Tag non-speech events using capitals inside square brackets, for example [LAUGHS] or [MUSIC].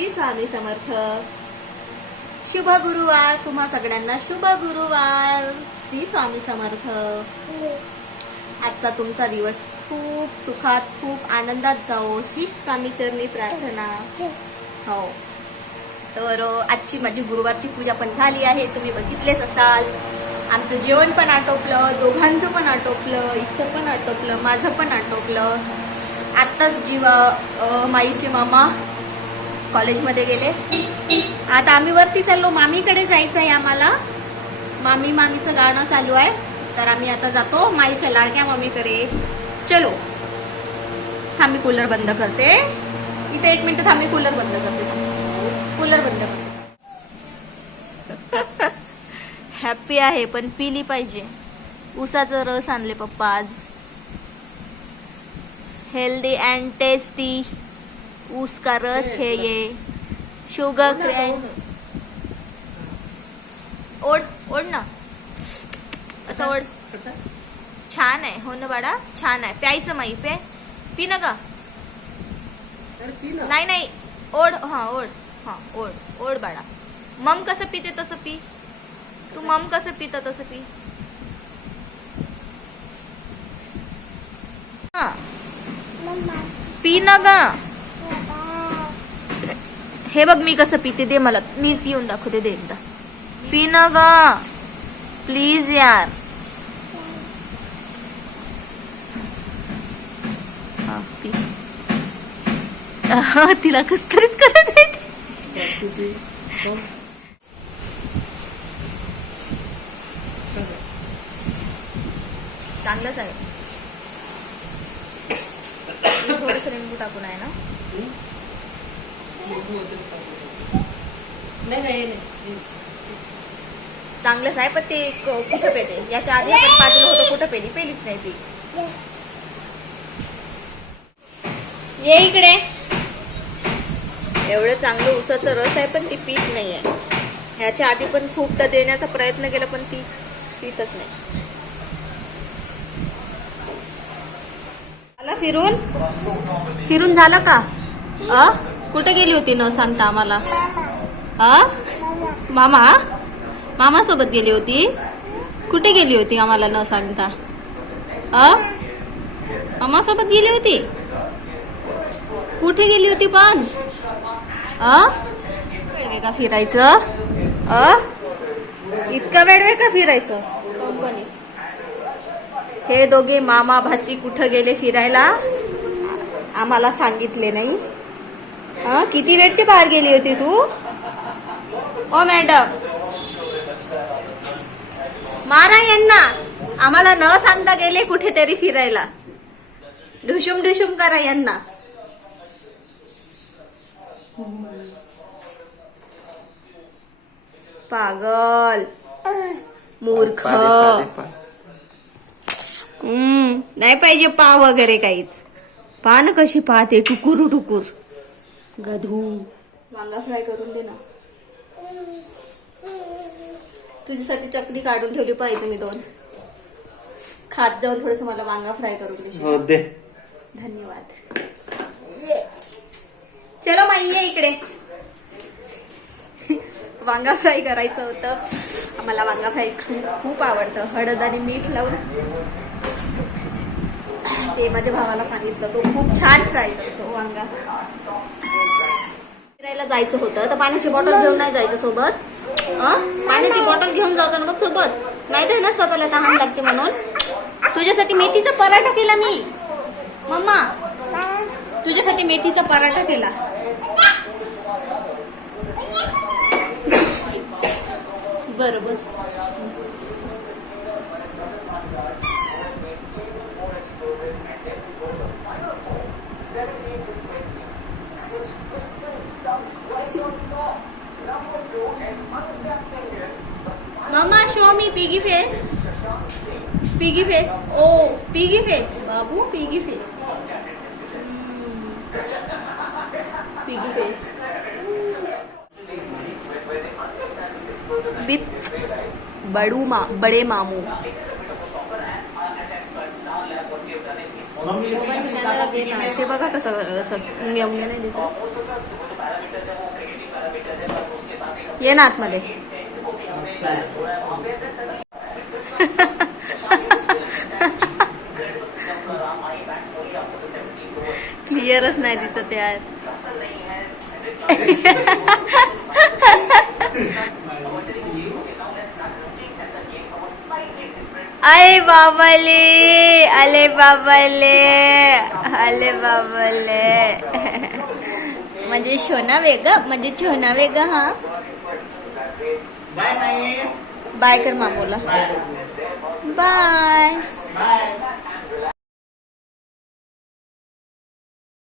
श्री स्वामी समर्थ. शुभ गुरुवार तुम्हा सगळ्यांना शुभ गुरुवार. श्री स्वामी समर्थ. आजचा तुमचा दिवस खूप सुखात खूप आनंदात जाओ ही स्वामी चरणी प्रार्थना. हो. तर आजची माझी गुरुवारची पूजा पण झाली आहे तुम्ही बघितलेच असाल. आमचं जेवण पण आटोपलं दोघांचं पण आटोपलं हिचं पण आटोपलं माझं पण आटोपलं. आत्ताच जीवा माईचे मामा कॉलेजमध्ये गेले. आता आम्ही वरती चाललो. मामीकडे जायचं आहे आम्हाला. मामी मामीचं गाणं चालू आहे. तर आम्ही आता जातो माईच्या लाडक्या मामीकडे चलो. थांबी कूलर बंद करते. इथे एक मिनटं थांबी कूलर बंद करते. कूलर बंद करते. [LAUGHS] हॅप्पी आहे पण पिली पाहिजे. उसाचं रस आणले पप्पा आज. हेल्दी अँड टेस्टी ऊस का रस है ये शुगर क्रैन ओढ ओढ ना असं ओढ। छान आहे हो ना बाळा? छान आहे. प्यायचं माई पे. पी ना का नाही नाही. ओढ हा ओढ. हा ओढ. ओढ बाळा. मम कसं पिते तसं पी. तू मम कसं पित तसं पी. हा. पी ना गा. हे बघ मी कसं पिते दे मला. मी पिऊन दाखवते दे एकदा. पी ना ग. प्लीज यार. हा, तिला कस तरीच करत येते चांगलंच आहे. थोडस लिंबू टाकून आहे ना? नाही नाही चांगलंच आहे पण ते कुठं पेते याच्या आधी आपण पाजलं होतं कुठं पेली? पेलीच नाही ती. ये इकडे. एवढं चांगलं उसाचं रस आहे पण ती पीत नाही आहे ह्याच्या आधी पण खूपदा देण्याचा प्रयत्न केला पण ती पितच नाही. फिरून? फिरून झालं का? अ? कुठे गेली होती न सांगता आम्हाला? अ मामा? मामासोबत गेली होती? कुठे गेली होती आम्हाला न सांगता? अ मामासोबत गेली होती? कुठे गेली होती पण? अ वेळ आहे का फिरायचं? अ इतका वेळ आहे का फिरायचं? हे दोघे मामा भाची कुठं गेले फिरायला? आम्हाला सांगितले नाही. अ किती वेळची बाहेर गेली होती तू? ओ मॅडम. मारा यांना. आम्हाला न सांगता गेले कुठेतरी फिरायला. ढुशुम ढुशुम करा यांना. पागल. मूर्ख. हम्म नाही पाहिजे पा वगैरे काहीच. पान कशी पाहते टुकुर टुकुर गधू वांगा फ्राय करून दे ना. तुझ्यासाठी चकली काढून ठेवली पाहिजे मी दोन. खात जाऊन थोडस मला वांगा फ्राय करून हो दे. धन्यवाद. चलो माई ये इकडे. वांगा फ्राय करायचं होतं. आम्हाला वांगा फ्राय खूप आवडतं. हळद आणि मीठ लावून. ते माझ्या भावाला सांगितलं. तो खूप छान फ्राय करतो वांगा. जायचं होतं तर पाण्याची बॉटल घेऊन नाही जायचं सोबत. पाण्याची बॉटल घेऊन जायचं ना बघ सोबत. माहीत आहे ना स्वतःला तहान लागते म्हणून? तुझ्यासाठी मेथीचा पराठा केला मी. मम्मा तुझ्यासाठी मेथीचा पराठा केला. बरं बस. Mamma show me piggy face piggy face oh piggy face Babu piggy face piggy face with बड़ू मा बड़े मामू. मोबाईलचं कॅमेरा ते बघा कसं नाही दिसत ये ना आतमध्ये. [LAUGHS] क्लिअरच नाही दिसत यार. [LAUGHS] अरे बाबाले अले बाबाले अले बाबाले. [LAUGHS] म्हणजे शोना वेग म्हणजे छोना वेग हा? बाय नाही बाय कर मामूला. बाय. बाय. बाय.